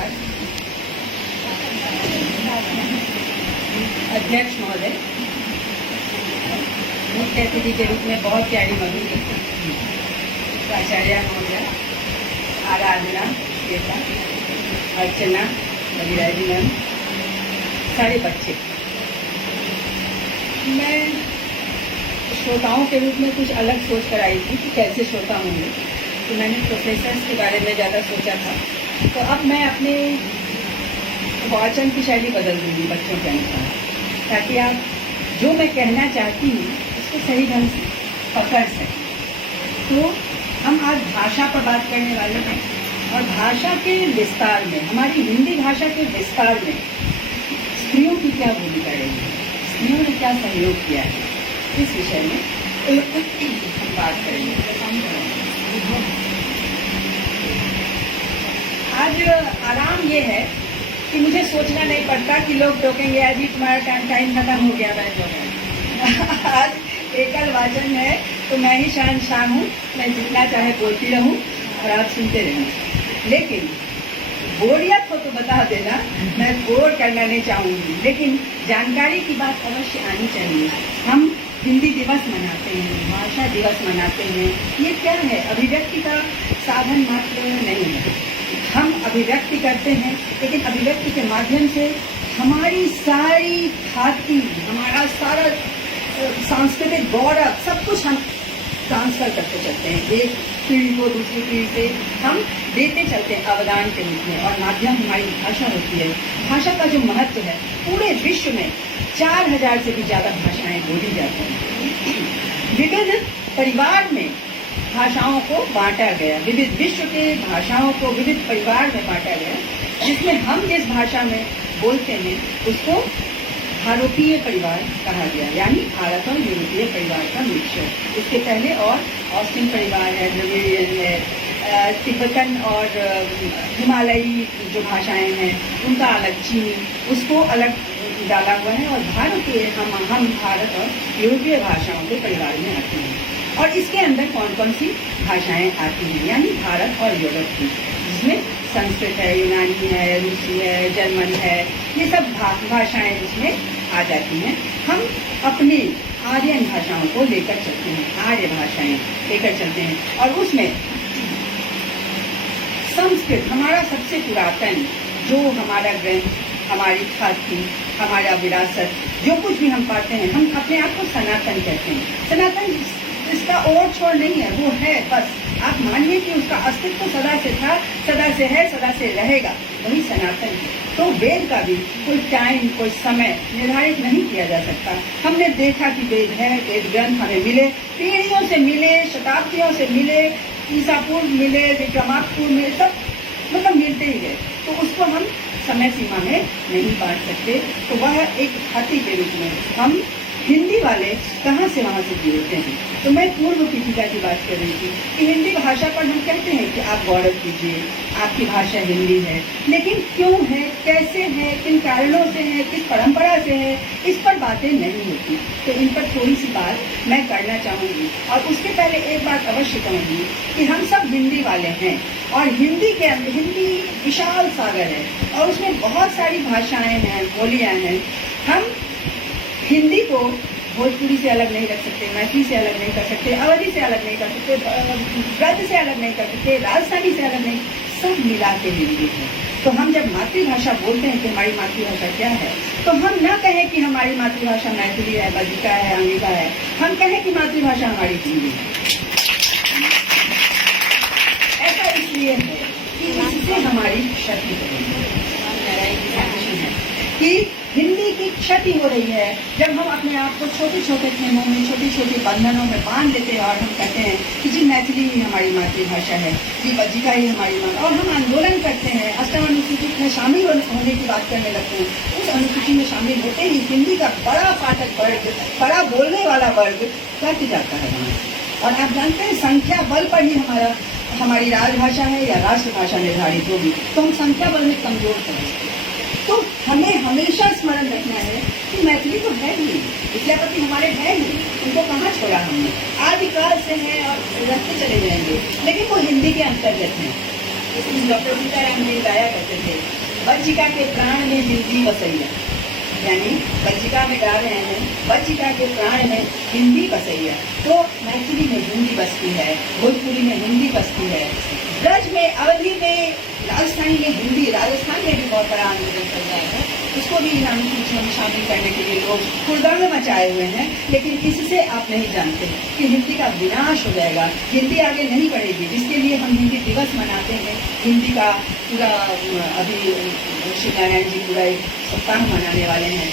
नमस्कार। अध्यक्ष महोदय, मुख्य अतिथि के रूप में बहुत प्यारी मधुर प्राचार्य महोदय, आराधना, श्वेता, अर्चना, बलिराजी मैम, सारे बच्चे, मैं श्रोताओं के रूप में कुछ अलग सोच कर आई थी कि कैसे श्रोता होंगे, तो मैंने प्रोफेसर्स के बारे में ज़्यादा सोचा था। तो अब मैं अपने वाचन की शैली बदल दूंगी बच्चों के अनुसार, ताकि आप जो मैं कहना चाहती हूँ उसको सही ढंग से पकड़ सकें। तो हम आज भाषा पर बात करने वाले हैं और भाषा के विस्तार में, हमारी हिंदी भाषा के विस्तार में स्त्रियों की क्या भूमिका रही है, स्त्रियों ने क्या सहयोग किया है, इस विषय में हम बात करेंगे। आज आराम ये है कि मुझे सोचना नहीं पड़ता कि लोग टोकेंगे अजी तुम्हारा टाइम खत्म हो गया है। आज एकल वाचन है तो मैं ही शहंशाह हूँ, मैं जितना चाहे बोलती रहूँ और आप सुनते रहें। लेकिन बोरियत हो तो बता देना, मैं बोर करना नहीं चाहूँगी, लेकिन जानकारी की बात अवश्य आनी चाहिए। हम हिंदी दिवस मनाते हैं, भाषा दिवस मनाते हैं, ये क्या है? अभिव्यक्ति का साधन मात्र नहीं है। हम अभिव्यक्ति करते हैं, लेकिन अभिव्यक्ति के माध्यम से हमारी सारी ख्याति, हमारा सारा सांस्कृतिक गौरव, सब कुछ हम ट्रांसफर करते चलते हैं, एक पीढ़ी को दूसरी पीढ़ी से हम देते चलते हैं अवदान के रूप में, और माध्यम हमारी भाषा होती है। भाषा का जो महत्व है, पूरे विश्व में 4000 से भी ज्यादा भाषाएं बोली जाती हैं। विविध परिवार में भाषाओं को बांटा गया, विविध विश्व के भाषाओं को विविध परिवार में बांटा गया, जिसमें हम जिस भाषा में बोलते हैं उसको भारतीय परिवार कहा गया, यानी भारत और यूरोपीय परिवार का मिक्सचर। इसके पहले और ऑस्टिन परिवार है, द्रविडियन है, तिब्बतन और हिमालयी जो भाषाएं हैं उनका अलग, चीनी उसको अलग डाला हुआ है, और भारतीय हम भारत और यूरोपीय भाषाओं के परिवार में आते हैं। और इसके अंदर कौन कौन सी भाषाएं आती हैं, यानी भारत और यूरोप की, जिसमें संस्कृत है, यूनानी है, रूसी है, जर्मन है, ये सब भाषाएं इसमें आ जाती हैं। हम अपनी आर्यन भाषाओं को लेकर चलते हैं, आर्य भाषाएं लेकर चलते हैं, और उसमें संस्कृत हमारा सबसे पुरातन, जो हमारा ग्रंथ, हमारी ख्याति, हमारा विरासत, जो कुछ भी हम पाते हैं, हम अपने आप को सनातन कहते हैं। सनातन इसका ओर छोड़ नहीं है, वो है बस। आप मानिए कि उसका अस्तित्व सदा से था, सदा से है, सदा से रहेगा, वही सनातन है। तो वेद का भी कोई टाइम, कोई समय निर्धारित नहीं किया जा सकता। हमने देखा कि वेद है, वेद ग्रंथ हमें मिले, पीढ़ियों से मिले, शताब्दियों से मिले, ईसा पूर्व मिले, विक्रमापूर्व मिले, सब मतलब मिलते ही गए, तो उसको हम समय सीमा में नहीं बांट सकते। तो वह एक ख्याति के रूप में हम हिंदी वाले कहाँ से वहाँ से जोड़ते हैं। तो मैं पूर्व पीठिका की बात कर रही थी कि हिंदी भाषा पर हम कहते हैं कि आप गौरव कीजिए, आपकी भाषा हिंदी है, लेकिन क्यों है, कैसे है, किन कारणों से है, किस परंपरा से है, इस पर बातें नहीं होती। तो इन पर थोड़ी सी बात मैं करना चाहूँगी, और उसके पहले एक बात अवश्य कहूँगी कि हम सब हिंदी वाले हैं, और हिंदी के अंदर, हिंदी विशाल सागर है और उसमें बहुत सारी भाषाएं हैं, बोलियां हैं। हम हिंदी को भोजपुरी से अलग नहीं रख सकते, मैथिली से अलग नहीं कर सकते, अवधी से अलग नहीं कर सकते, ब्रज से अलग नहीं कर सकते, राजस्थानी से अलग नहीं, सब मिला के हिंदी है। तो हम जब मातृभाषा बोलते हैं कि हमारी मातृभाषा क्या है, तो हम न कहें कि हमारी मातृभाषा मैथिली है, बजिका है, अंगिका है, हम कहें कि मातृभाषा हमारी हिंदी है। ऐसा इसलिए है कि इससे हमारी क्षति हो रही है, कि हिंदी की क्षति हो रही है जब हम अपने आप को छोटे छोटे खेमों में, छोटी छोटी बंधनों में बांध देते हैं, और हम कहते हैं कि जी मैथिली ही हमारी मातृभाषा है, जी बज्जिका ही हमारी माता, और हम आंदोलन करते हैं, अष्टम अनुसूची में शामिल होने की बात करने लगते हैं। उस अनुसूची में शामिल होते ही हिंदी का बड़ा पाठक वर्ग, बड़ा बोलने वाला वर्ग कट जाता है वहाँ। और आप जानते हैं संख्या बल पर ही हमारी राजभाषा है या राष्ट्रभाषा निर्धारित होगी, तो हम संख्या बल में कमजोर पड़ेंगे। तो हमें हमेशा स्मरण रखना है कि मैथिली तो है ही, विद्यापति हमारे है ही, उनको कहाँ छोड़ा हमने, आदिकाल से है और रखते चले जाएंगे, लेकिन वो हिंदी के अंतर्गत है। इसमें डॉक्टर सीताराम जी गाया करते थे, बज्जिका के प्राण में हिंदी बसैया, यानी बज्जिका में गा रहे हैं, बज्जिका के प्राण में हिंदी बसैया। तो मैथिली में हिंदी बसती है, भोजपुरी में हिंदी बसती है, ब्रज में, अवधी में, राजस्थानी में हिंदी, राजस्थान में भी बहुत बड़ा आंदोलन चल रहा है, उसको भी इनामी सूची में शामिल करने के लिए लोग हुड़दंग मचाए हुए हैं। लेकिन इससे आप नहीं जानते कि हिंदी का विनाश हो जाएगा, हिंदी आगे नहीं बढ़ेगी, जिसके लिए हम हिंदी दिवस मनाते हैं। हिंदी का पूरा अभी श्री नारायण जी पूरा एक सप्ताह मनाने वाले हैं,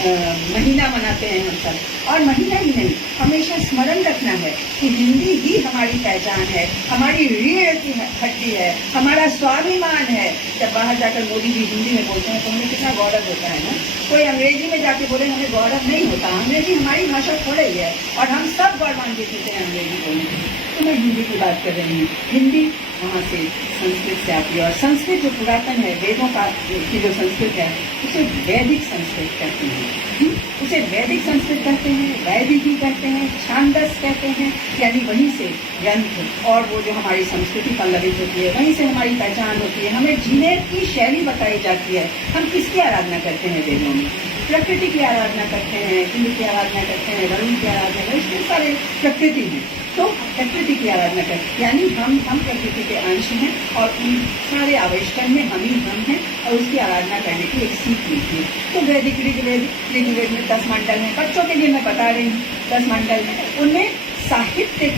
महीना मनाते हैं हम सब, और महीना ही नहीं, हमेशा स्मरण रखना है कि हिंदी ही हमारी पहचान है, हमारी रीढ़ की हड्डी है, हमारा स्वाभिमान है। जब बाहर जाकर मोदी जी हिंदी में बोलते हैं तो हमें कितना गौरव होता है ना। कोई अंग्रेजी में जाके बोले हमें गौरव नहीं होता, अंग्रेजी हमारी भाषा खो रही है और हम सब गौरवान्वित होते हैं अंग्रेजी बोलने। तो मैं हिंदी की बात कर रही हूँ, हिंदी वहाँ से संस्कृत से आती है, और संस्कृत जो पुरातन है, वेदों का की जो संस्कृत है उसे वैदिक संस्कृत कहते हैं, उसे वैदिक संस्कृत कहते हैं, वैदिकी कहते हैं, छांदस कहते हैं, यानी वहीं से ग्रंथ और वो जो हमारी संस्कृति पल्लवित होती है, वहीं से हमारी पहचान होती है, हमें जीने की शैली बताई जाती है। हम किसकी आराधना करते हैं वेदों में? प्रकृति की आराधना करते हैं, इंद्र की आराधना करते हैं, वरुण की आराधना करते हैं, इसमें सारे प्रकृति हैं। तो प्रकृति की आराधना करते, यानी हम प्रकृति के अंश हैं और उन सारे आविष्कार में हम हैं, और उसकी आराधना करने की एक सीख मिलती है। तो वैदिक ऋग्वेद में 10 मंडल हैं, बच्चों के लिए मैं बता रही हूँ 10 मंडल हैं, उनमें साहित्य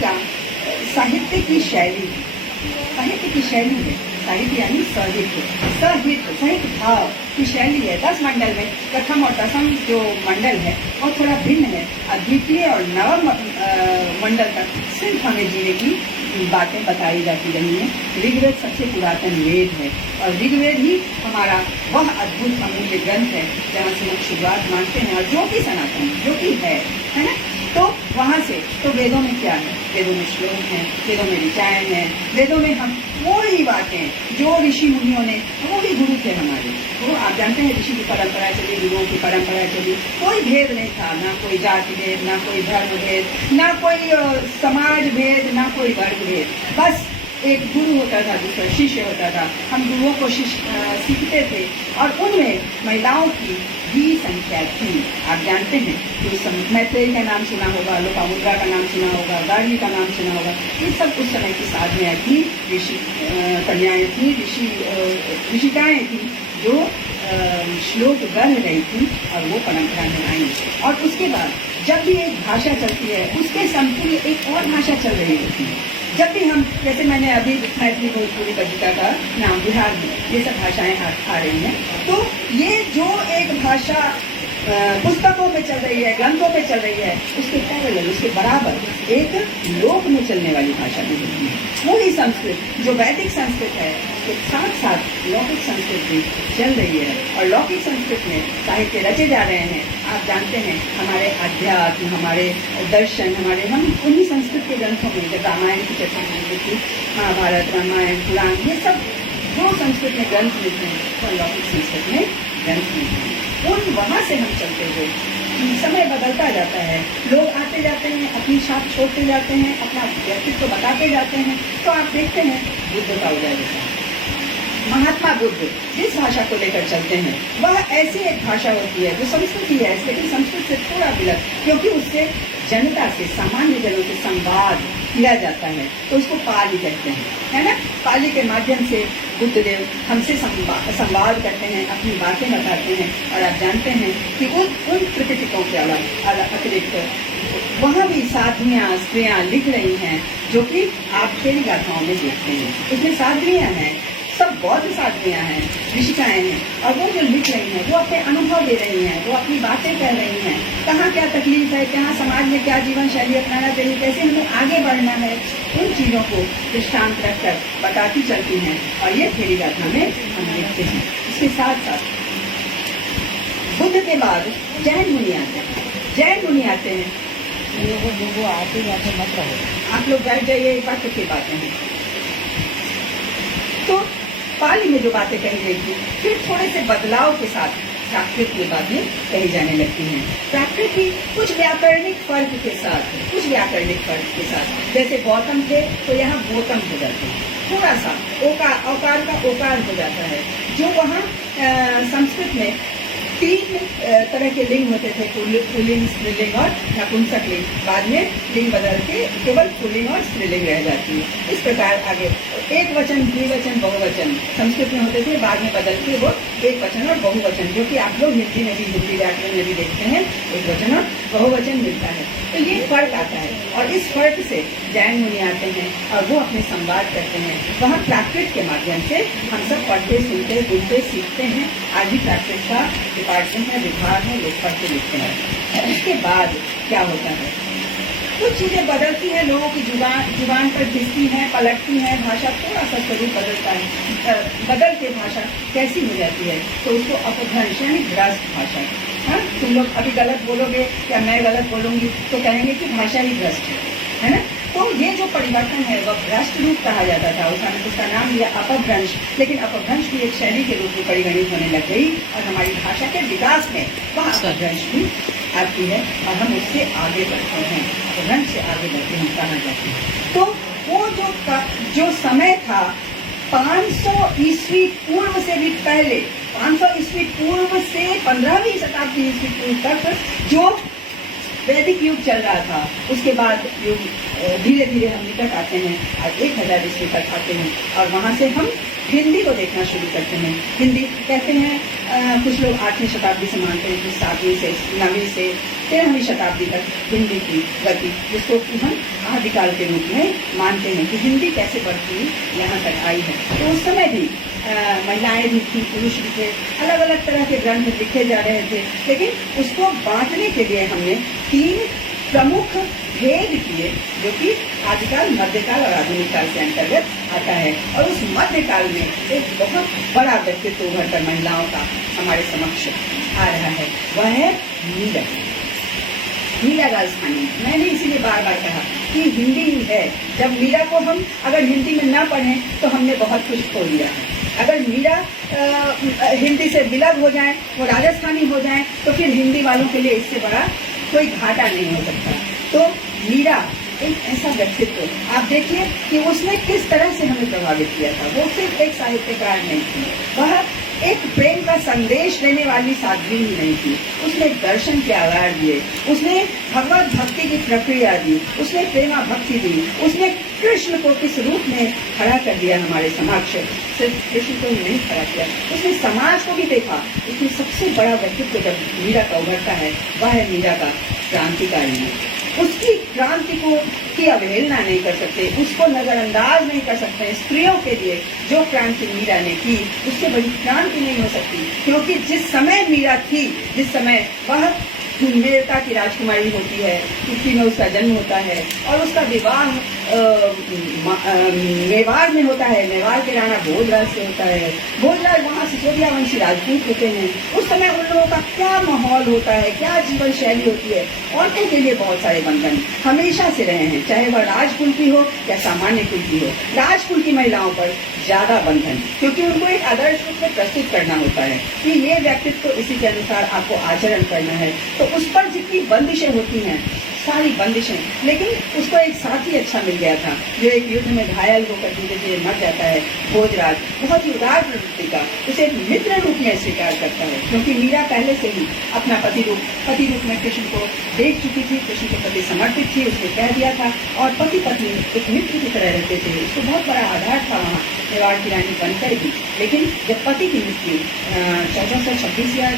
की शैली है, साहित्य यानी साहित्य भाव की शैली है। 10 मंडल में प्रथम और दसम जो मंडल है और थोड़ा भिन्न है, द्वितीय और नवम मंडल तक सिर्फ हमें जीने की बातें बताई जाती रही हैं। ऋग्वेद सबसे पुरातन वेद है और ऋग्वेद ही हमारा वह अद्भुत अमूल्य ग्रंथ है जहाँ से हम शुरुआत मानते हैं, और जो कि सनातन, जो कि है ना। तो वहाँ से तो वेदों में क्या है? वेदों में श्लोक हैं, वेदों में ऋचाएँ हैं, वेदों में हम वही बातें जो ऋषि मुनियों ने, वो भी गुरु थे हमारे, वो आप जानते हैं ऋषि की परंपरा चली, गुरुओं की परंपरा चली, कोई भेद नहीं था, ना कोई जाति भेद, ना कोई धर्म भेद, ना कोई समाज भेद, ना कोई वर्ग भेद, बस एक गुरु होता था, दूसरा शिष्य होता था। हम गुरुओं को सीखते थे और उनमें महिलाओं की भी संख्या थी। आप जानते हैं कि मैत्रेयी का नाम सुना होगा, लोपामुद्रा का नाम सुना होगा, गार्गी का नाम सुना होगा, ये सब उस समय की साधनाएं थी, ऋषि कन्याएं थी, ऋषिकाएं थी जो श्लोक गढ़ रही थी और वो परंपरा में आई। और उसके बाद जब भी एक भाषा चलती है उसके समतुल्य एक और भाषा चल रही होती है। जब भी हम, जैसे मैंने अभी मैथिली, भोजपुरी, बज्जिका का नाम, बिहार में ये सब भाषाएं आ रही हैं, तो ये जो एक भाषा पुस्तकों में चल रही है, ग्रंथों में चल रही है, उसके पैरेलल, उसके बराबर एक लोक में चलने वाली भाषा भी होती है। वही संस्कृत जो वैदिक संस्कृत है, उसके साथ साथ लौकिक संस्कृत भी चल रही है और लौकिक संस्कृत में साहित्य रचे जा रहे हैं। आप जानते हैं हमारे अध्यात्म, हमारे दर्शन, हम उन्हीं संस्कृत के ग्रंथों में, जब रामायण की चर्चा होती थी, महाभारत, रामायण, पुराण, ये सब जो संस्कृत में ग्रंथ मिलते हैं वो लौकिक संस्कृत में ग्रंथ मिलते हैं। उन वहाँ से हम चलते हुए, समय बदलता जाता है, लोग आते जाते हैं, अपनी छाप छोड़ते जाते हैं, अपना व्यक्तित्व बताते जाते हैं। तो आप देखते हैं बुद्ध का उदय होता है। महात्मा बुद्ध जिस भाषा को लेकर चलते हैं वह ऐसी एक भाषा होती है जो संस्कृत ही है, लेकिन संस्कृत से थोड़ा विलग, क्योंकि उससे जनता से, सामान्य जनों से संवाद किया जाता है, तो उसको पाली कहते हैं, है ना। पाली के माध्यम से बुद्धदेव हमसे संवाद करते हैं, अपनी बातें बताते हैं। और आप जानते हैं कि उन त्रिपिटकों के अतिरिक्त वहाँ भी साधुयाँ, स्त्रियाँ लिख रही हैं, जो कि आप खेली गाथाओं में देखते हैं। उसमें साधुयाँ हैं, सब बौद्ध साधुयाँ हैं, ऋषिकाएँ हैं, और वो जो लिख रही हैं वो अपने अनुभव दे रही हैं, वो अपनी बातें कह रही हैं, कहाँ क्या तकलीफ है, कहाँ समाज में क्या जीवन शैली अपनाना चाहिए, कैसे हमें आगे बढ़ना है, उन चीज़ों को दृष्टांत रखकर बताती चलती हैं। और ये खेली गाथा में हम देखते हैं। इसके साथ साथ बुद्ध के बाद जैन मुनि आते हैं। वो आते जाते मत रहो, आप लोग बैठ जाइए, एक बार फिर बातें हैं। तो पाली में जो बातें कही गई थी, फिर थोड़े से बदलाव के साथ प्राकृत की बातें कही जाने लगती हैं। प्राकृत की कुछ व्याकरणिक फर्क के साथ, जैसे गौतम थे तो यहाँ गौतम हो जाते हैं, थोड़ा सा औकार का ओकार हो जाता है। जो वहाँ संस्कृत में 3 तरह के लिंग होते थे, पुल्लिंग, स्त्रीलिंग और नपुंसक लिंग। बाद में लिंग बदल के केवल पुल्लिंग और स्त्रीलिंग रह जाती है। इस प्रकार आगे एक वचन, द्विवचन, बहुवचन संस्कृत में होते थे, बाद में बदल के वो एक वचन और बहुवचन, जो कि आप लोग हिंदी में भी, हिंदी व्याकरण में भी देखते हैं, एक वचन और बहुवचन मिलता है। तो ये फर्क आता है और इस फर्क से जैन मुनि आते हैं और वो अपने संवाद करते हैं। वहाँ प्राकृत के माध्यम से हम सब पढ़ते, सुनते, बुनते, सीखते हैं। आज भी प्राकृत का डिपार्टमेंट है, विभाग है, लोग पढ़ते लिखते हैं। इसके बाद क्या होता है, कुछ चीजें बदलती हैं, लोगों की जुबान पर घिसती हैं, पलटती हैं, भाषा थोड़ा सा स्वरूप बदलता है, बदल के भाषा कैसी हो जाती है, तो उसको अपभ्रंश यानी भ्रष्ट भाषा। हाँ, तुम लोग अभी गलत बोलोगे या मैं गलत बोलूंगी तो कहेंगे कि भाषा ही भ्रष्ट है ना। तो ये जो परिवर्तन है वह भ्रष्ट रूप कहा जाता था, उसका नाम दिया अपभ्रंश। लेकिन अपभ्रंश भी एक शैली के रूप में परिगणित होने लग गई और हमारी भाषा के विकास में वह अपभ्रंश भी आती है और हम उससे आगे बढ़ते हैं, अपभ्रंश से आगे बढ़ते हम कहा जाते हैं। तो वो जो समय था 500 ईस्वी पूर्व से भी पहले, 500 ईस्वी पूर्व से 15वीं शताब्दी ईस्वी पूर्व तक जो वैदिक युग चल रहा था, उसके बाद युग धीरे धीरे हम निकट आते हैं और 1000 ईस्वी तक आते हैं और वहाँ से हम हिंदी को देखना शुरू करते हैं। हिंदी कहते हैं, कुछ लोग 8वीं शताब्दी से मानते हैं, कुछ 7वीं से, 9वीं से 13वीं शताब्दी तक हिंदी की गति, जिसको कि हम आदिकाल के रूप में मानते हैं कि हिंदी कैसे बढ़ती हुई यहाँ तक आई है। तो उस समय भी महिलाएं भी थी, पुरुष भी थे, अलग अलग तरह के ग्रंथ लिखे जा रहे थे, लेकिन उसको बांटने के लिए हमने 3 प्रमुख भेद किए, जो कि आदिकाल, मध्यकाल और आधुनिक काल के अंतर्गत आता है। और उस मध्यकाल में एक बहुत बड़ा व्यक्तित्व उभर कर महिलाओं का हमारे समक्ष आ रहा है, वह है मीरा। मीरा राजस्थानी। मैंने इसीलिए बार बार कहा कि हिंदी ही है। जब मीरा को हम अगर हिंदी में ना पढ़ें तो हमने बहुत कुछ खो दिया है। अगर मीरा हिंदी से विलग हो जाए, वो राजस्थानी हो जाए, तो फिर हिंदी वालों के लिए इससे बड़ा कोई घाटा नहीं हो सकता। तो मीरा एक ऐसा व्यक्तित्व, आप देखिए कि उसने किस तरह से हमें प्रभावित किया था। वो सिर्फ एक साहित्यकार नहीं थी, वह एक प्रेम का संदेश देने वाली साध्वी ही नहीं थी। उसने दर्शन के आधार दिए, उसने भगवत भक्ति की प्रक्रिया दी, उसने प्रेमा भक्ति दी, उसने कृष्ण को किस रूप में खड़ा कर दिया हमारे समक्ष। सिर्फ कृष्ण को ही नहीं खड़ा किया, उसने समाज को भी देखा। इसमें सबसे बड़ा व्यक्तित्व जब मीरा का उभरता है, वह है मीरा का क्रांतिकारी। उसकी क्रांति की अवहेलना नहीं कर सकते, उसको नजरअंदाज नहीं कर सकते। स्त्रियों के लिए जो क्रांति मीरा ने की, उससे बड़ी क्रांति नहीं हो सकती, क्योंकि जिस समय मीरा थी, जिस समय वह मेरता की राजकुमारी होती है, तुर्की में उसका जन्म होता है और उसका विवाह मेवाड़ में होता है। मेवाड़ के राणा भोजराज से होता है। भोजराज वहाँ सिसोदिया वंशी राजपूत होते हैं। उस समय उन लोगों का क्या माहौल होता है, क्या जीवन शैली होती है। औरतों के लिए बहुत सारे बंधन हमेशा से रहे हैं, चाहे वह राजकुल की हो या सामान्य कुल की हो। राजकुल की महिलाओं पर ज्यादा बंधन, क्योंकि उनको एक आदर्श रूप में प्रस्तुत करना होता है कि ये व्यक्तित्व इसी के अनुसार आपको आचरण करना है। तो उस पर जितनी बंदिशें होती हैं, सारी बंदिशें, लेकिन उसको एक साथी अच्छा मिल गया था जो एक युद्ध में घायल होकर धीरे धीरे मर जाता है। भोजराज बहुत ही उदार प्रवृत्ति का उसे एक मित्र रूप में स्वीकार करता है, क्योंकि मीरा पहले से ही अपना पति रूप में कृष्ण को देख चुकी थी, कृष्ण के प्रति समर्पित थी, उसने कह दिया था और पति पत्नी एक मित्र की तरह रहते थे। उसको बहुत बड़ा आधार था वहाँ मेवाड़ की रानी बनकर भी। लेकिन जब पति की मृत्यु 1426 या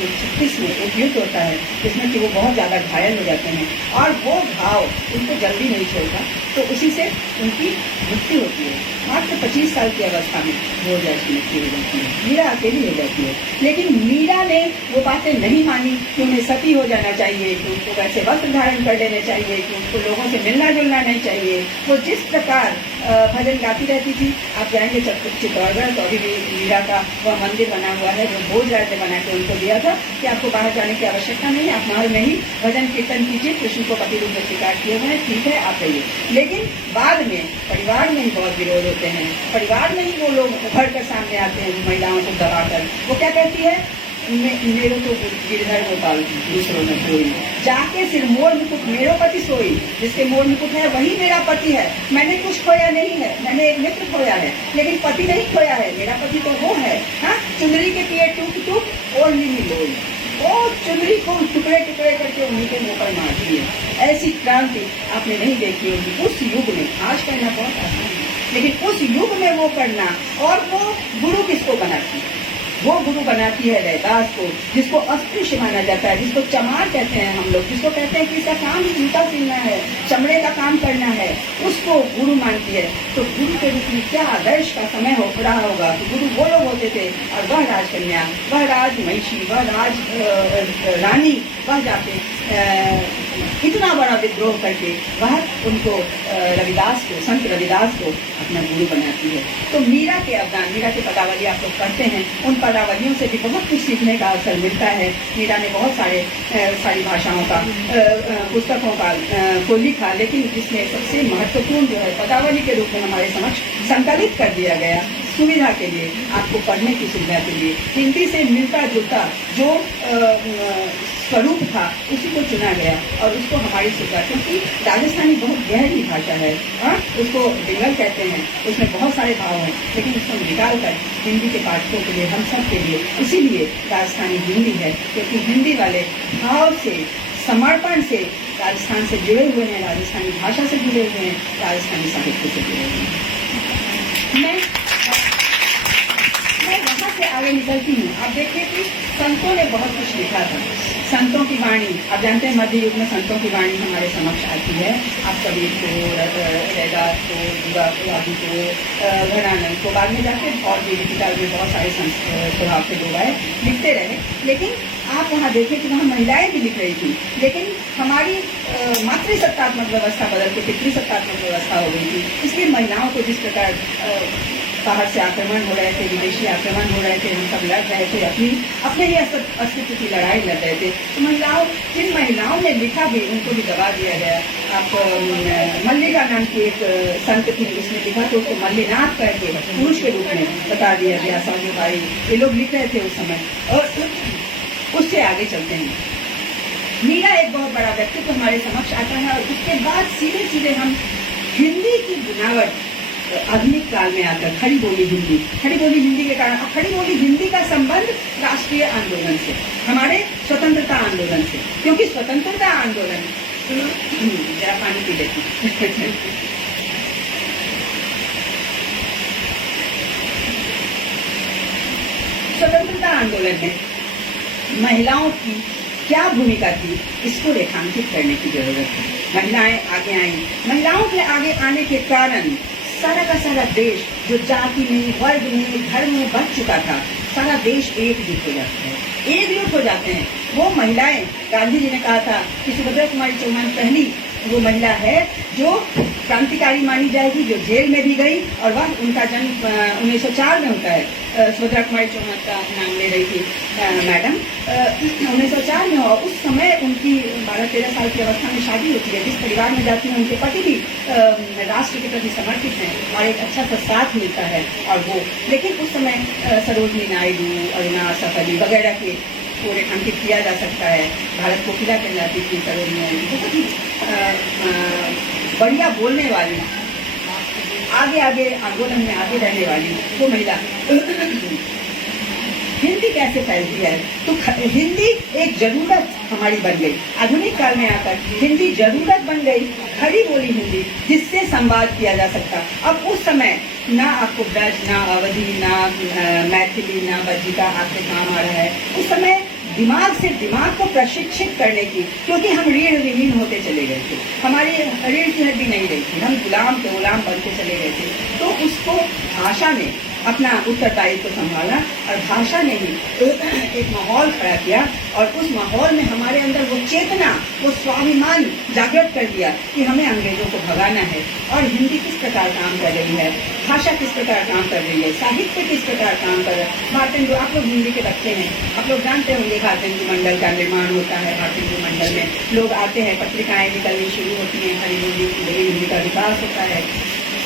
36 में एक युद्ध होता है जिसमें कि वो बहुत ज्यादा घायल हो जाते हैं और वो घाव उनको जल्दी नहीं छोड़ता, तो उसी से उनकी मृत्यु होती है। मात्र 25 साल की अवस्था में भोजराज की मृत्यु हो जाती है, मीरा अकेली हो जाती है। लेकिन मीरा ने वो बातें नहीं मानी कि उन्हें सती हो जाना चाहिए, कि उनको वैसे वस्त्र धारण कर लेने चाहिए, कि उनको लोगों से मिलना जुलना नहीं चाहिए। वो जिस प्रकार भजन गाती रहती थी, आप जाएंगे चित्तौड़गढ़ तो अभी भी मीरा का वह मंदिर बना हुआ है जो भोजराज ने बना के उनको दिया था कि आपको बाहर जाने की आवश्यकता नहीं है, आप महल में ही भजन कीर्तन कीजिए, कृष्ण को पति रूप में स्वीकार किए हुए हैं, ठीक है आप रहिए। लेकिन बाद में परिवार में ही बहुत विरोध होते हैं, परिवार में ही वो लोग उभर कर सामने आते हैं महिलाओं को दबाकर। वो क्या कहती है मेरो तो गिरधर गोपाल दूसरों में कोई, जाके सिरमौर मुकुट मेरो पति सोई, जिसके मोर मुकुट है वही मेरा पति है। मैंने कुछ खोया नहीं है, मैंने एक मित्र खोया है, लेकिन पति नहीं खोया है। मेरा पति तो वो है। हाँ, चुंदरी के पिए टूक टूक और नीली लोई, वो चुंदरी को टुकड़े टुकड़े करके उन्हीं के मुंह पर मारती है। ऐसी क्रांति आपने नहीं देखी होगी उस युग में। आज कहना बहुत आसान है, लेकिन उस युग में वो करना। और वो गुरु किसको बनाती है? वो गुरु बनाती है रैदास को, जिसको अस्पृश्य माना जाता है, जिसको चमार कहते हैं हम लोग, जिसको कहते हैं कि इसका काम ही जूता सिलना है, चमड़े का काम करना है, उसको गुरु मानती है। तो गुरु के रूप में क्या आदर्श का समय हो रहा होगा कि गुरु वो लोग होते थे और वह राजकन्या, वह राजमहिषी, वह राज रानी, वह जाके इतना बड़ा विद्रोह करके वह उनको रविदास को, संत रविदास को अपना गुरु बनाती है। तो मीरा के अवदान, मीरा के पदावली आप लोग पढ़ते हैं, उन पदावलियों से भी बहुत कुछ सीखने का अवसर मिलता है। मीरा ने बहुत सारी भाषाओं का पुस्तकों का को लिखा, लेकिन जिसमें सबसे महत्वपूर्ण जो है पदावली के रूप में हमारे समक्ष संकलित कर दिया गया, सुविधा के लिए, आपको पढ़ने की सुविधा के लिए, हिंदी से मिलता जुलता जो स्वरूप था उसी को चुना गया और उसको हमारी सुविधा, क्योंकि राजस्थानी बहुत गहरी भाषा है। उसको डिंगल कहते हैं, उसमें बहुत सारे भाव हैं, लेकिन उसको निकाल कर हिंदी के पाठकों के लिए, हम सब के लिए, इसीलिए राजस्थानी हिंदी है, क्योंकि हिंदी वाले भाव से, समर्पण से राजस्थान से जुड़े हुए हैं, राजस्थानी भाषा से जुड़े हुए हैं, राजस्थानी साहित्य से जुड़े हुए हैं। मैं वहाँ से आगे निकलती हूँ। आप देखिए कि संतों ने बहुत कुछ लिखा था। संतों की वाणी, आप जानते हैं मध्य युग में संतों की वाणी हमारे समक्ष आती है। आप कबीर को, रैदास को, दुर्गा आदि को, घरानंद को, बाद में जाके और भी किताब में बहुत सारे स्वभाव के लोग आए, लिखते रहे। लेकिन आप वहाँ देखें कि वहाँ महिलाएं भी लिख रही थी, लेकिन हमारी मातृसत्तात्मक व्यवस्था बदल के पितृसत्तात्मक व्यवस्था हो गई थी। इसलिए महिलाओं को जिस प्रकार बाहर से आक्रमण हो रहे थे, विदेशी आक्रमण हो रहे थे, हम सब लड़ रहे थे, अपने ही अस्तित्व की लड़ाई लड़ रहे थे। तो जिन महिलाओं ने लिखा भी, उनको भी दबा दिया गया। आप मल्लिका नाम की एक संत थी, उसने लिखा तो उसको मल्लीनाथ करके पुरुष के रूप में बता दिया गया। साधुबाई, ये लोग लिख रहे थे उस समय। और उससे आगे चलते हैं, मीरा एक बहुत बड़ा व्यक्तित्व हमारे समक्ष आता है। और उसके बाद सीधे सीधे हम हिंदी की बुनावट आधुनिक काल में आकर खड़ी बोली हिंदी के कारण, खड़ी बोली हिंदी का संबंध राष्ट्रीय आंदोलन से, हमारे स्वतंत्रता आंदोलन से, क्योंकि स्वतंत्रता आंदोलन, जरा पानी पी लेती स्वतंत्रता आंदोलन में महिलाओं की क्या भूमिका थी, इसको रेखांकित करने की जरूरत है। महिलाएं आगे आई, महिलाओं के आगे आने के कारण सारा का सारा देश जो जाति में, वर्ग में, धर्म में बच चुका था, सारा देश एकजुट हो जाता है, एकजुट हो जाते हैं। वो महिलाएं, गांधी जी ने कहा था कि सुभद्रा कुमारी चौहान पहली वो महिला है जो क्रांतिकारी मानी जाएगी, जो जेल में भी गई, और वह उनका जन्म 1904 में होता है। सुभद्रा कुमारी चौहान का नाम ले रही थी मैडम, 1904 में। और उस समय उनकी 12-13 साल की अवस्था में शादी होती है। जिस परिवार में जाती है उनके पति भी राष्ट्र के प्रति समर्पित हैं और एक अच्छा सा साथ मिलता है। और वो, लेकिन उस समय सरोजनी नायडू, अरुणा सफली वगैरह के को रेखांकित किया जा सकता है। भारत को किला कहलाती थी सरोजनी नायडू, बहुत ही बढ़िया बोलने वाली, आगे आंदोलन में आगे रहने वाली वो महिला। हिंदी कैसे फैलती है? तो हिंदी एक जरूरत हमारी बन गई। आधुनिक काल में आकर हिंदी जरूरत बन गई, खड़ी बोली हिंदी, जिससे संवाद किया जा सकता। अब उस समय ना आपको ब्रज, ना अवधि, ना मैथिली, ना बज्जिका आपके काम आ रहा है। उस समय दिमाग को प्रशिक्षित करने की, क्योंकि हम रीढ़ विहीन होते चले गए थे, हमारी रीढ़ की हड्डी नहीं रही थी, हम गुलाम बनते चले गए थे। तो उसको भाषा ने अपना उत्तरदायित्व संभाला और भाषा ने ही एक माहौल खड़ा किया, और उस माहौल में हमारे अंदर वो चेतना, वो स्वाभिमान जागृत कर दिया कि हमें अंग्रेजों को भगाना है। और हिंदी किस प्रकार काम कर रही है, भाषा किस प्रकार काम कर रही है, साहित्य किस प्रकार काम कर रहा है। भारतेंदु, आप लोग हिंदी के बच्चे हैं, आप लोग जानते होंगे भारतेंदु मंडल का निर्माण होता है। भारतेंदु मंडल में लोग आते हैं, पत्रिकाएं निकलनी शुरू होती हैं, खड़ी बोली हिंदी का विकास होता है।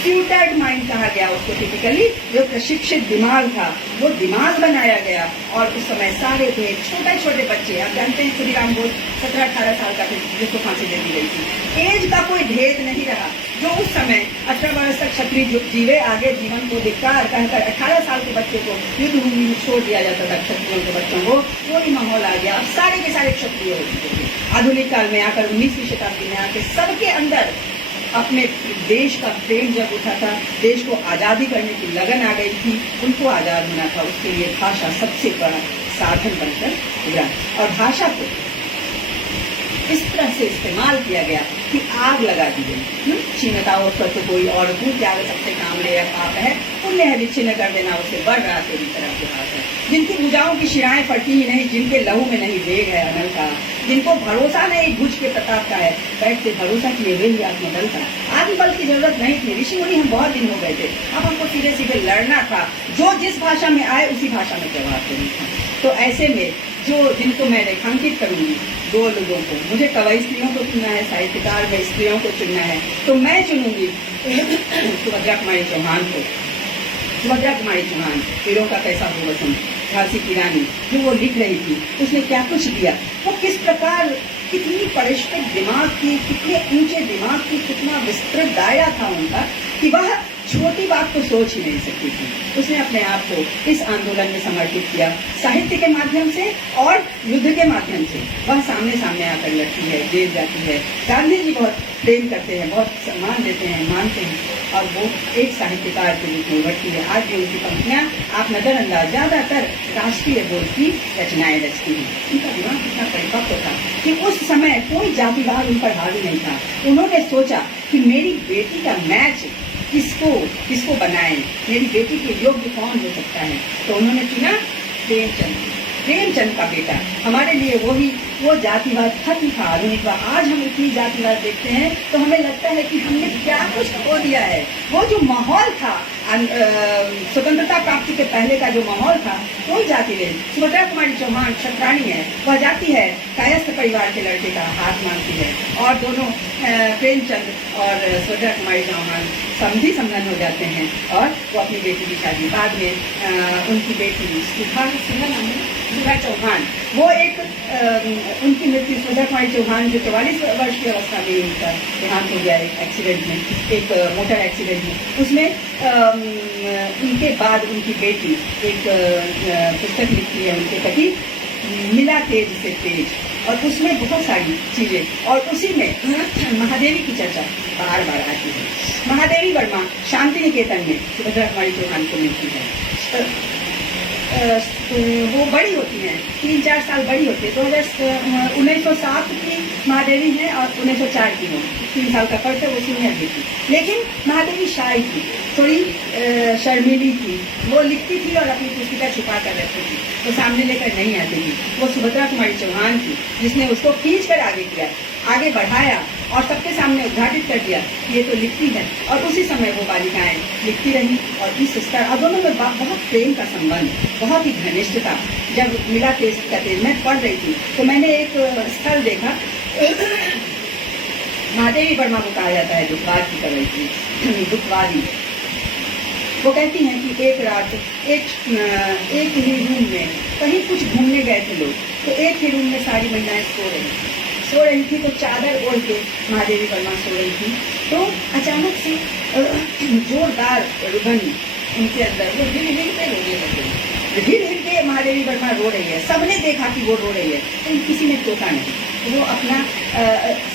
ट्यूटर्ड माइंड कहा गया उसको टिपिकली, जो प्रशिक्षित दिमाग था वो दिमाग बनाया गया। और उस समय सारे थे छोटे छोटे बच्चे, आप जानते हैं खुदीराम बोस 17-18 साल का थे जिसको फांसी दे दी गई थी। एज का कोई भेद नहीं रहा। जो उस समय 18 वर्ष तक क्षत्रिय जीवे, आगे जीवन को धिक्कार कहकर 18 साल के बच्चे को युद्ध भूमि में छोड़ दिया जाता था, क्षत्रियों के बच्चों को, वही माहौल आ गया। अब सारे के सारे क्षत्रिय हो चुके थे। आधुनिक काल में आकर 19वीं शताब्दी में आकर सबके अंदर अपने देश का प्रेम जब उठा था, देश को आज़ादी करने की लगन आ गई थी, उनको आज़ाद होना था, उसके लिए भाषा सबसे बड़ा साधन बनकर उभरा। और भाषा को इस तरह से इस्तेमाल किया गया कि आग लगा दी गई। क्षीणताओं पर तो कोई और त्याग सबसे काम ले या पाप है, पुण्य है विच्छिन्न कर देना उसे, बढ़ रहा तेरी तरह के हाथ है। जिनकी भुजाओं की शिराएं फटी ही नहीं, जिनके लहू में नहीं वेग है अनल का, जिनको भरोसा नहीं भुज के प्रताप का है, बैठते भरोसा किए वे ही आत्मबल का। आत्मबल की जरूरत नहीं थी, ऋषि मुनि हम बहुत दिन हो गए थे, अब हमको सीधे सीधे लड़ना था, जो जिस भाषा में आए उसी भाषा में जवाब देना था। तो ऐसे में जिनको मैं रेखांकित करूंगी, दो लोगों को, मुझे कवि स्त्रियों को चुनना है, साहित्यकार में स्त्रियों को चुनना है, तो मैं चुनूंगी सुभद्रा कुमारी चौहान को। सुभद्रा कुमारी चौहान, हीरो का कैसा हो वसंत, झांसी की रानी, जो वो लिख रही थी, उसने क्या कुछ दिया, वो किस प्रकार, कितनी परिष्कृत दिमाग की, कितने ऊंचे दिमाग की, कितना विस्तृत दायरा था उनका कि वह छोटी बात को सोच ही नहीं सकती थी। उसने अपने आप को इस आंदोलन में समर्पित किया, साहित्य के माध्यम से और युद्ध के माध्यम से। वह सामने सामने आकर लड़ती है, जेल जाती है। गांधी जी बहुत प्रेम करते हैं, बहुत सम्मान देते हैं, मानते हैं, और वो एक साहित्यकार के रूप में उभरती है। आज भी उनकी पंक्तियां आप नजरअंदाज, ज्यादातर राष्ट्रीय बोध की रचनाएं रचती हैं। उनका दिमाग कितना परिपक्व था कि उस समय कोई जातिवाद उन पर हावी नहीं था। उन्होंने सोचा कि मेरी बेटी का मैच किसको बनाए, मेरी बेटी के योग्य कौन हो सकता है, तो उन्होंने चुना प्रेमचंद का बेटा। हमारे लिए वो जातिवाद खत्म था, आधुनिकवाद। आज हम इतनी जातिवाद देखते हैं तो हमें लगता है कि हमने क्या कुछ खो दिया है। वो जो माहौल था स्वतंत्रता प्राप्ति के पहले का जो माहौल था, कोई जाति नहीं। सुभद्रा कुमारी चौहान क्षत्राणी है, वह जाती है कायस्थ परिवार के लड़के का हाथ मांगती है, और दोनों प्रेमचंद और सुभद्रा कुमारी चौहान समधी संबंध हो जाते हैं, और वो अपनी बेटी की शादी, बाद में उनकी बेटी सुधा चौहान, वो एक उनकी मृत्यु, सुभद्रा कुमारी चौहान जो 44 वर्ष की अवस्था में उनका देहांत हो गया एक एक्सीडेंट में, एक मोटर एक्सीडेंट में। उसमें उनके बाद उनकी बेटी एक पुस्तक लिखती है उनके पति, मिला तेज से तेज, और उसमें बहुत सारी चीजें, और उसी में महादेवी की चर्चा बार बार आती है। महादेवी वर्मा शांति निकेतन में सुभद्रा कुमारी चौहान को मिलती है। वो बड़ी होती हैं, 3-4 साल बड़ी होती है। 1907 की महादेवी है और 1904 की हो, 3 साल का फर्क है, वो सीनियर भी थी। लेकिन महादेवी शाय थी, थोड़ी शर्मीली थी, वो लिखती थी और अपनी पुस्तिका छुपा कर रखती थी, वो सामने लेकर नहीं आती थी। वो सुभद्रा कुमारी चौहान थी जिसने उसको खींच कर आगे बढ़ाया और सबके सामने उद्घाटित कर दिया, ये तो लिखती है। और उसी समय वो बालिकाएं लिखती रही, और इस स्तर, और दोनों में बहुत प्रेम का संबंध, बहुत ही घनिष्ठता। जब मिला तेज का तेज मैं पढ़ रही थी तो मैंने एक स्थल देखा, महादेवी वर्मा को कहा जाता है दुखवाद की कवि थी, दुखवादी। वो कहती हैं कि एक रात एक ही रूम में कहीं कुछ घूमने गए थे लोग, तो एक ही रूम में सारी महिलाएं सो रही थी, तो चादर ओढ़ के महादेवी वर्मा सो रही थी। तो अचानक से जोरदार रुदन उनके अंदर, वो हिल हिल के रोने लगे, हिल हिल के महादेवी वर्मा रो रही है। सबने देखा कि वो रो रही है, तो किसी ने टोका नहीं। वो अपना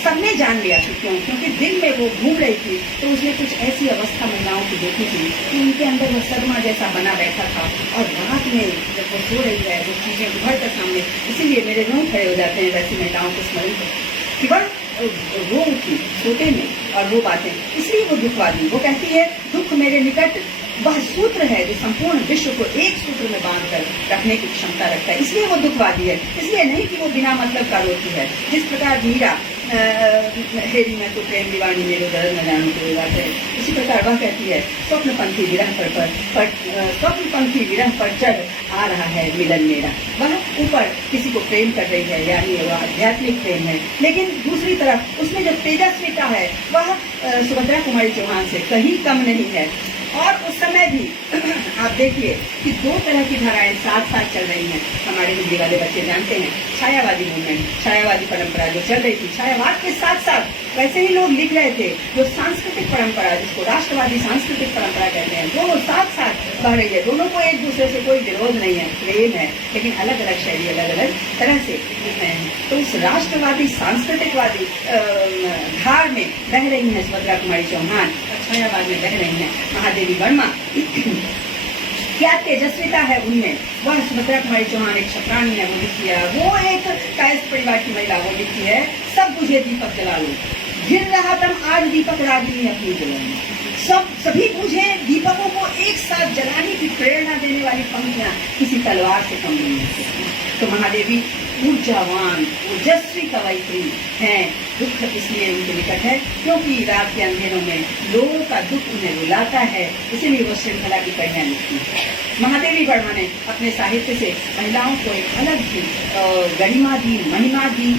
सबने जान लिया कि क्यों, क्योंकि दिन में वो घूम रही थी, तो उसने कुछ ऐसी अवस्था महिलाओं की देखी थी कि उनके अंदर वो सदमा जैसा बना बैठा था, और रात में जब वो सो रही है वो चीजें उभर कर सामने, इसीलिए मेरे रोंग खड़े हो जाते हैं वैसी महिलाओं को स्मरण कर कि वह रो उठी सोते में, और वो बातें, इसलिए वो दुखवादी। वो कहती है दुख मेरे निकट वह सूत्र है जो संपूर्ण विश्व को एक सूत्र में बांधकर रखने की क्षमता रखता है, इसलिए वो दुखवादी है। इसलिए नहीं कि वो बिना मतलब का रोती है। जिस प्रकार मीरा हेरी में तो प्रेम दीवानी मेरो दर्द न जानू कोई बात है। इसी प्रकार वह कहती है स्वप्नपंथी विरह स्वप्नपंथी विरह पर चढ़ आ रहा है मिलन मेरा। वह ऊपर किसी को प्रेम कर रही है, यानी वह आध्यात्मिक प्रेम है, लेकिन दूसरी तरफ उसमें जो तेजस्विता है वह सुभद्रा कुमारी चौहान से कहीं कम नहीं है। और उस समय भी आप देखिए कि दो तरह की धाराएं साथ साथ चल रही हैं। हमारे हिंदी वाले बच्चे जानते हैं छायावादी मूवमेंट, छायावादी परंपरा जो चल रही थी, छायावाद के साथ साथ वैसे ही लोग लिख रहे थे जो सांस्कृतिक परंपरा, जिसको राष्ट्रवादी सांस्कृतिक परंपरा कहते हैं, दोनों साथ साथ बह रही है। दोनों को एक दूसरे से कोई विरोध नहीं है, प्रेम है, लेकिन अलग अलग शैली, अलग अलग तरह से लिख रहे हैं। तो उस राष्ट्रवादी सांस्कृतिकवादी धार में बह रही है सुभद्रा कुमारी चौहान, छायावाद में बह रही है महादेवी वर्मा। क्या तेजस्विता है उनमें। वह सुभद्रा कुमारी चौहान एक छपरानी है, वो लिखती है, वो एक कायस्थ परिवार की महिला, वो लिखती है सब बुझे दीपक जला लो, घिर रहा तम आज दीपक रागिनी अपनी जलानी। सभी बुझे दीपकों को एक साथ जलाने की प्रेरणा देने वाली पंक्तियां किसी तलवार से कम नहीं है। तो महादेवी ऊर्जावान ओजस्वी कवयित्री हैं। दुख इसलिए उनके निकट है क्योंकि रात के अंधेरों में लोगों का दुख उन्हें रुलाता है, इसीलिए वो श्रृंखला की कड़ियां लिखती है। महादेवी वर्मा ने अपने साहित्य से महिलाओं को एक अलग ही गरिमा दी, महिमा दी,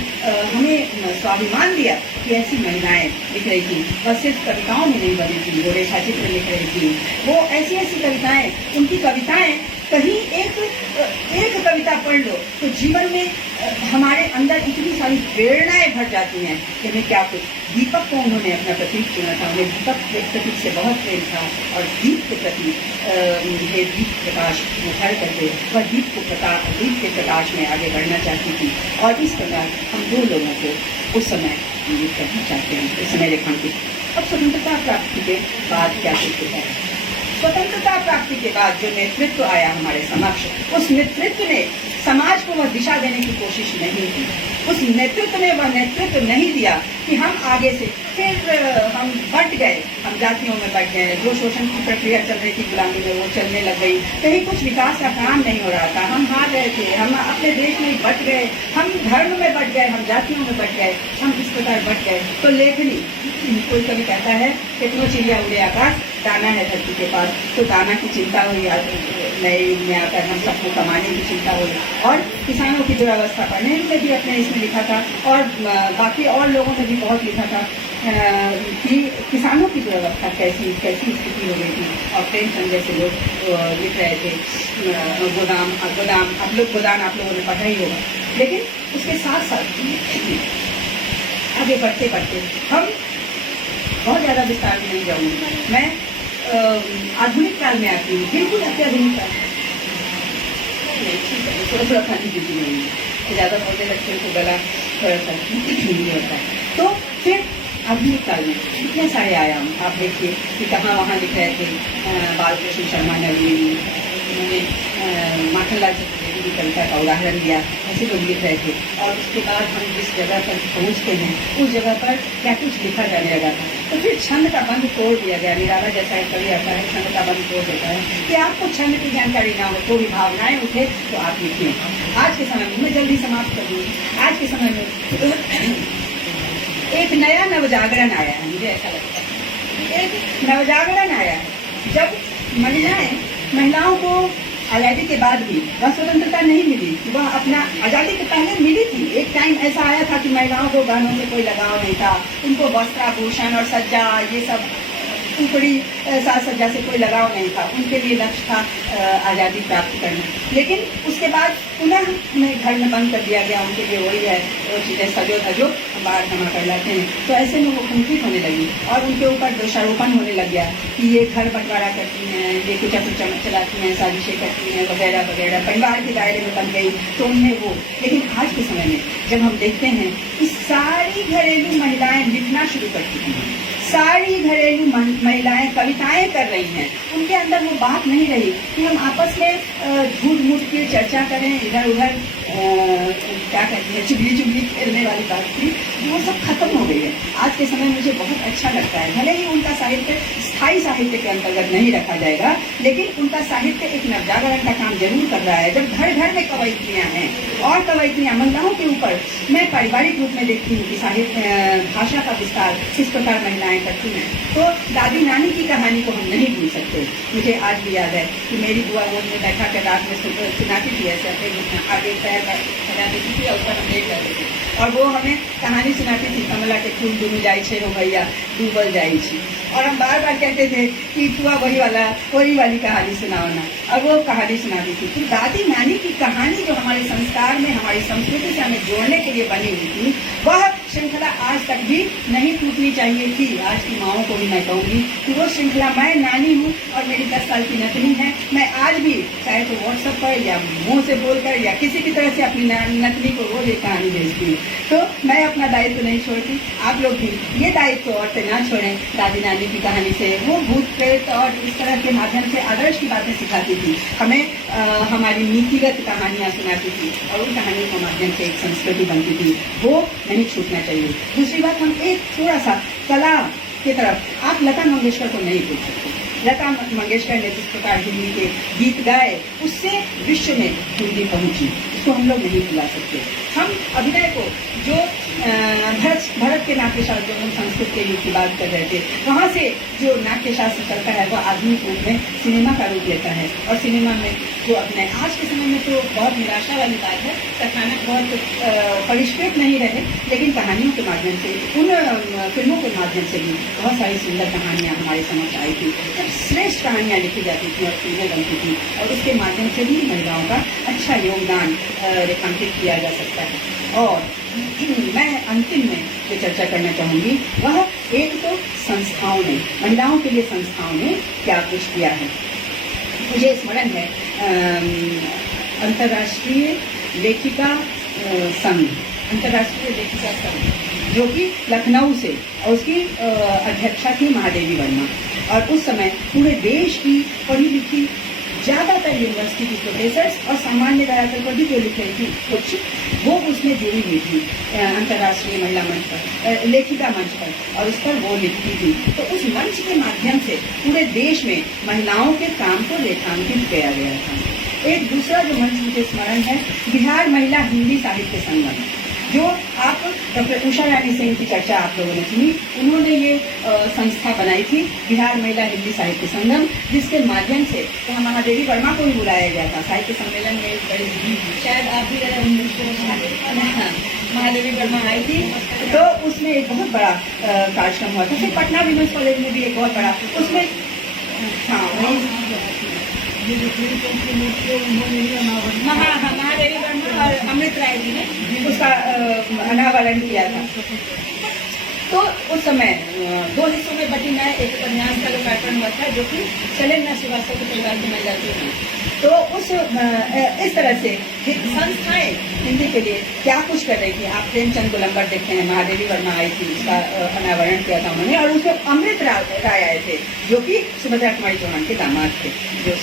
हमें स्वाभिमान दिया कि ऐसी महिलाएं लिख रही थी। वह सिर्फ कविताओं में नहीं बनी थी, वो रेखा चित्र लिख रही थी, वो ऐसी ऐसी कविताएं, उनकी कविताएं कहीं एक कविता पढ़ लो तो जीवन में हमारे अंदर इतनी सारी प्रेरणाएं भर जाती हैं कि हमें क्या कुछ। दीपक को उन्होंने अपना प्रतीक चुना था, उन्हें दीपक के प्रतीक से बहुत प्रेम था और दीप के प्रति ये दीप प्रकाश उभर करके वह दीप के प्रकाश में आगे बढ़ना चाहती थी। और इस प्रकार हम दो लोगों को उस समय करना चाहते हैं, उस समय रेखांकित। अब स्वतंत्रता प्राप्ति के बाद क्या कुछ होता है। स्वतंत्रता प्राप्ति के बाद जो नेतृत्व आया हमारे समक्ष, उस नेतृत्व ने समाज को वह दिशा देने की कोशिश नहीं की। उस नेतृत्व ने वह नेतृत्व नहीं दिया कि हम आगे से फिर हम बंट गए, हम जातियों में बंट गए। जो शोषण की प्रक्रिया चल रही थी गुलामी में, वो चलने लग गई। कहीं कुछ विकास का काम नहीं हो रहा था, हम हार रहे थे, हम अपने देश में बंट गए, हम धर्म में बंट गए, हम जातियों में बंट गए, हम इस प्रकार बंट गए। तो लेखनी, कोई कभी कहता है कितनों चिड़िया उड़े आकाश, दाना है धरती के पास। तो दाना की चिंता हुई, नए युग में आकर हम सबको कमाने की चिंता हुई। और किसानों की दुरावस्था पर नेहरू ने भी अपने इसमें लिखा था, और बाकी और लोगों ने भी बहुत लिखा था कि किसानों की दुरावस्था कैसी स्थिति हो गई थी। और प्रेमचंद जैसे लोग लिख रहे थे गोदाम, आप लोगों ने पढ़ा ही होगा। लेकिन उसके साथ साथ आगे बढ़ते बढ़ते हम बहुत ज़्यादा विस्तार में नहीं जाऊंगी, मैं आधुनिक काल में आती हूँ, बिल्कुल अत्याधुनिक काल। थोड़ा खाने दीजिए, नहीं ज़्यादा बोलने लगते हैं तो गला थोड़ा सा नहीं होता है। तो फिर आधुनिक काल में कितने सारे आयाम आप देखिए कि कहाँ वहाँ लिख रहे थे। बालकृष्ण शर्मा ने उन्होंने माखनलाल चतुर्वेदी की कविता का उदाहरण दिया, ऐसे लोग लिख रहे थे। और उसके बाद हम जिस जगह पर पहुँचते हैं उस जगह पर क्या कुछ लिखा जाने लगा था। तो फिर छंद का बंध तोड़ दिया गया। निराला जैसा एक कवि आता है, छंद का बंध तोड़ देता है कि आपको छंद की जानकारी ना हो तो भी भावनाएं उठे तो आप लिखिए। आज के समय में मैं जल्दी समाप्त कर दूँगी। आज के समय में एक नया नवजागरण आया है, मुझे ऐसा लगता है एक नवजागरण आया है। जब महिलाओं को आज़ादी के बाद भी वह स्वतंत्रता नहीं मिली, वह अपना आज़ादी के पहले मिली थी। एक टाइम ऐसा आया था कि महिलाओं को गहनों से कोई लगाव नहीं था, उनको वस्त्राभूषण और सज्जा, ये सब ऊपरी साज सज्जा से कोई लगाव नहीं था। उनके लिए लक्ष्य था आज़ादी प्राप्त करना। लेकिन उसके बाद पुनः उन्हें घर में बंद कर दिया गया। उनके लिए वही है, वो चीज़ें सजो धजो बाहर जमा कर लाते हैं। तो ऐसे में वो कुंठित होने लगी और उनके ऊपर दोषारोपण होने लग गया कि ये घर बंटवारा करती हैं, ये कुछ चमक चलाती हैं, साजिशें करती हैं वगैरह वगैरह, परिवार के दायरे में बन गई तो उन्हें वो। लेकिन आज के समय में जब हम देखते हैं कि सारी घरेलू महिलाएं लिखना शुरू कर चुकी हैं, सारी घरेलू महिलाएं कविताएं कर रही हैं, उनके अंदर वो बात नहीं रही कि हम आपस में झूठ मूठ की चर्चा करें, इधर उधर क्या कहते हैं चुगली खेलने वाली बात थी। वो सब खत्म हो गई है। आज के समय मुझे बहुत अच्छा लगता है, भले ही उनका साहित्य स्थायी साहित्य के अंतर्गत नहीं रखा जाएगा, लेकिन उनका साहित्य एक नवजागरण का काम जरूर कर रहा है। जब घर घर में कवयित्रियाँ हैं और कवयित्रियाँ महिलाओं के ऊपर, मैं पारिवारिक रूप में देखती हूँ कि साहित्य भाषा का विस्तार किस प्रकार महिलाएं करती हैं। तो दादी नानी की कहानी को हम नहीं भूल सकते। मुझे आज भी याद है कि मेरी बुआ गोद में बैठा कर रात में सुनाती थी, ऐसे अपने आगे पैर फैला देती थी और ऊपर हम लेट जाते थे और वो हमें कहानी सुनाती थी, कमला के फूल डूब जाए छे हो भैया डूबल जाए छी। और हम बार बार कहते थे कि तुआ वही वाली कहानी सुनाओ ना, और वो कहानी सुनाती थी। तो दादी नानी की कहानी जो हमारे संस्कार में, हमारी संस्कृति से हमें जोड़ने के लिए बनी हुई थी, वह श्रृंखला आज तक भी नहीं टूटनी चाहिए थी। आज की माओं को भी मैं कहूँगी कि वो श्रृंखला, मैं नानी हूँ और मेरी 10 साल की नतनी है, मैं आज भी चाहे तो व्हाट्सएप पर या मुंह से बोलकर या किसी भी तरह से अपनी नतनी को रोज एक कहानी भेजती हूँ। तो मैं अपना दायित्व नहीं छोड़ती, आप लोग भी ये दायित्व औरतें ना छोड़ें। दादी नानी की कहानी से वो भूत प्रेत और इस तरह के माध्यम से आदर्श की बातें सिखाती थी, हमें हमारी नीतिगत कहानियाँ सुनाती थी और उन कहानियों के माध्यम से एक संस्कृति बनती थी, वो नहीं छूटना चाहिए। दूसरी बात, हम एक थोड़ा सा कला की तरफ, आप लता मंगेशकर को नहीं भूल सकते। लता मंगेशकर ने जिस प्रकार हिंदी के गीत गाए, उससे विश्व में हिंदी पहुंची, उसको हम लोग नहीं भुला सकते। हम अभिनय को जो भरत के नाट्यशास्त्र, जो हम संस्कृत के युग की बात कर रहे थे, वहाँ से जो नाट्यशास्त्र चलता है वह आधुनिक रूप में सिनेमा का रूप लेता है। और सिनेमा में जो अभिनय आज के समय में, तो बहुत निराशा वाली बात है, कथानक बहुत परिष्कृत नहीं रहे, लेकिन कहानियों के माध्यम से, उन फिल्मों के माध्यम से भी बहुत सारी सुंदर कहानियाँ हमारे समझ आई थी। श्रेष्ठ कहानियाँ लिखी जाती थी और फिल्में बनती थी, और उसके माध्यम से भी महिलाओं का अच्छा योगदान रेखांकित किया जा सकता है। और मैं अंतिम में जो चर्चा करना चाहूँगी वह एक तो संस्थाओं ने, महिलाओं के लिए संस्थाओं ने क्या कुछ किया है। मुझे स्मरण है अंतर्राष्ट्रीय लेखिका संघ, अंतर्राष्ट्रीय लेखिका संघ जो कि लखनऊ से, और उसकी अध्यक्षा थी महादेवी वर्मा। और उस समय पूरे देश की पढ़ी लिखी ज़्यादातर यूनिवर्सिटी की प्रोफेसर्स और सामान्य दायित्व पर भी जो लिख रही थी कुछ, वो उसमें जुड़ी हुई थी अंतर्राष्ट्रीय महिला मंच पर, लेखिका मंच पर, और उस पर वो लिखती थी। तो उस मंच के माध्यम से पूरे देश में महिलाओं के काम को रेखांकित किया गया था। एक दूसरा जो मंच मुझे स्मरण है, बिहार महिला हिंदी साहित्य संगम, जो आप डॉक्टर उषा रानी सिंह की चर्चा आप लोगों ने सुनी। उन्होंने ये संस्था बनाई थी, बिहार महिला हिंदी साहित्य संगम, जिसके माध्यम से वहाँ महादेवी वर्मा को भी बुलाया गया था साहित्य सम्मेलन में। शायद आप भी महादेवी वर्मा आई थी, तो उसमें एक बहुत बड़ा कार्यक्रम हुआ था। फिर पटना विमेंस कॉलेज में भी एक बहुत बड़ा, उसमें महादेवी वर्मा और अमृत राय जी ने उसका अनावरण किया था। तो उस समय 2 हिस्सों में बटी मैं एक उपन्यास का लोकार्पण हुआ था, जो कि शैलेंद्र श्रीवास्तव के परिवार की महिला थी। तो इस तरह से संस्थाएं हिंदी के लिए क्या कुछ कर रही थी। आप प्रेमचंद गोलंबर देखते हैं, महादेवी वर्मा आई थी, उसका अनावरण किया था उन्होंने, और उसमें अमृत राय आए थे, जो कि सुभद्रा कुमारी चौहान के दामाद थे, जो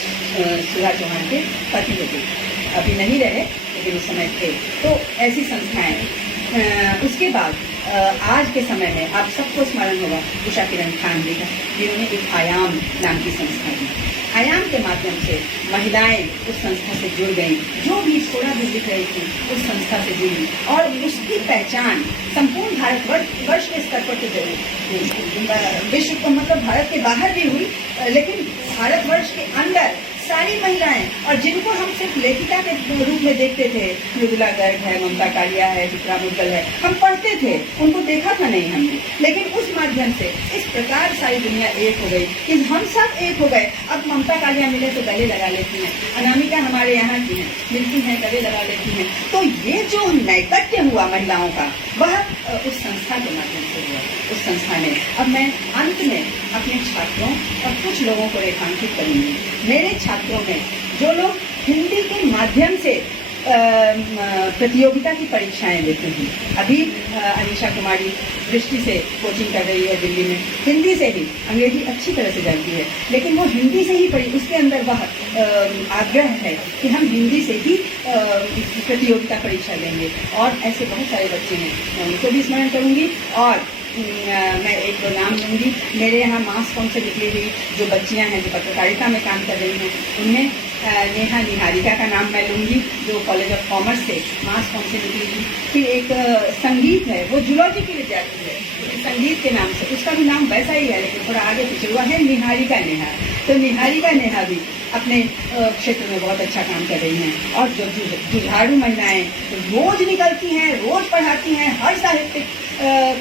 सुधा चौहान के पति थे, अभी नहीं रहे लेकिन उस समय थे। तो ऐसी संस्थाएं। उसके बाद आज के समय में आप सबको स्मरण होगा उषा किरण खान जी का, जिन्होंने एक आयाम नाम की संस्था दी। आयाम के माध्यम से महिलाएं उस संस्था से जुड़ गई, जो भी थोड़ा भी लिख रही थी उस संस्था से जुड़ी, और उसकी पहचान संपूर्ण भारतवर्ष के स्तर पर तो जरूर, विश्व को मतलब भारत के बाहर भी हुई, लेकिन भारतवर्ष के अंदर सारी महिलाएं, और जिनको हम सिर्फ लेखिका के रूप में देखते थे, मृदुला गर्ग है, ममता कालिया है, चित्रा मुद्गल है, हम पढ़ते थे, उनको देखा था नहीं हमने, लेकिन उस माध्यम से इस प्रकार सारी दुनिया एक हो गई कि हम सब एक हो गए। अब ममता कालिया मिले तो गले लगा लेती हैं, अनामिका हमारे यहाँ की हैं, मिलती हैं गले लगा लेती हैं। तो ये जो नैकट्य हुआ महिलाओं का, वह उस संस्था के माध्यम से हुआ, उस संस्था ने। अब मैं अंत में अपने छात्रों और कुछ लोगों को रेखांकित करूंगी। मेरे छात्रों में जो लोग हिंदी के माध्यम से प्रतियोगिता की परीक्षाएं देते हैं, अभी अनीशा कुमारी दृष्टि से कोचिंग कर रही है दिल्ली में, हिंदी से ही, अंग्रेजी अच्छी तरह से जानती है, लेकिन वो हिंदी से ही पढ़ी, उसके अंदर वह आग्रह है कि हम हिंदी से ही प्रतियोगिता परीक्षा देंगे। और ऐसे बहुत सारे बच्चे हैं, मैं उनको भी स्मरण करूँगी। और मैं एक दो नाम लूँगी। मेरे यहाँ मास कॉम से निकली हुई जो बच्चियाँ हैं जो पत्रकारिता में काम कर रही हैं, उनमें नेहा निहारिका का नाम मैं लूँगी, जो कॉलेज ऑफ कॉमर्स से मास कॉम से निकली थी। फिर एक संगीत है, वो जूलॉजी की विद्यार्थी है, संगीत के नाम से, उसका भी नाम वैसा ही है लेकिन थोड़ा आगे पीछे हुआ है, निहारिका नेहा। तो निहारिका नेहा भी अपने क्षेत्र में बहुत अच्छा काम कर रही हैं। और जो जुझारू महिलाएं रोज निकलती हैं, रोज पढ़ाती हैं, हर साहित्यिक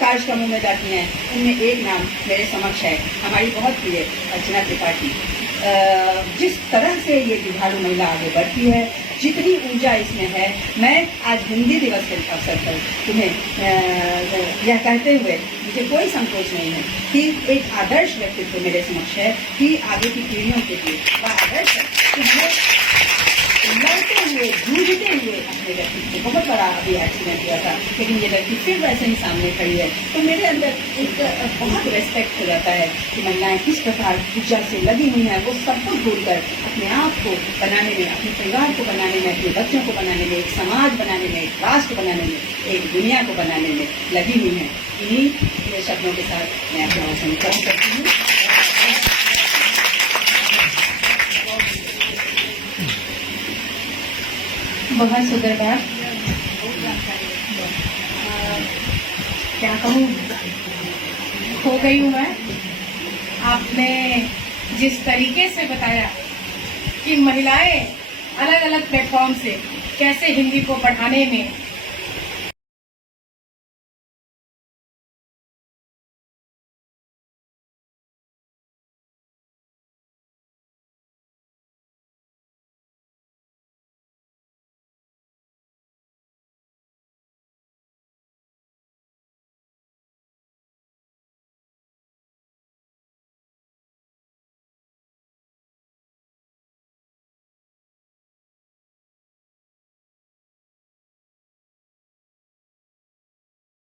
कार्यक्रमों में जाती हैं, उनमें एक नाम मेरे समक्ष है, हमारी बहुत प्रिय अर्चना त्रिपाठी। जिस तरह से ये जुझारू महिला आगे बढ़ती है, जितनी ऊर्जा इसमें है, मैं आज हिंदी दिवस के अवसर पर तुम्हें यह कहते हुए मुझे कोई संकोच नहीं है कि एक आदर्श व्यक्तित्व मेरे समक्ष है कि आगे की पीढ़ियों के लिए वह आदर्श है कि हमें लड़ते हुए, जूझते हुए अपने व्यक्तित्व, बहुत बड़ा अभी एक्सीडेंट हुआ था लेकिन ये लड़की फिर वैसे ही सामने खड़ी है। तो मेरे अंदर एक बहुत रेस्पेक्ट हो जाता है कि महिलाएं किस प्रकार ऊर्जा से लगी हुई हैं, वो सब कुछ भूलकर अपने आप को बनाने में, अपने परिवार को बनाने में, अपने बच्चों को बनाने में, एक समाज बनाने में, एक राष्ट्र बनाने में, एक दुनिया को बनाने में लगी हुई हैं। इन्हीं शब्दों के साथ मैं अपना संकल्प करती हूँ। बहुत सुंदर बात, क्या कहूँ, खो गई हूँ मैं। आपने जिस तरीके से बताया कि महिलाएं अलग अलग प्लेटफॉर्म से कैसे हिंदी को पढ़ाने में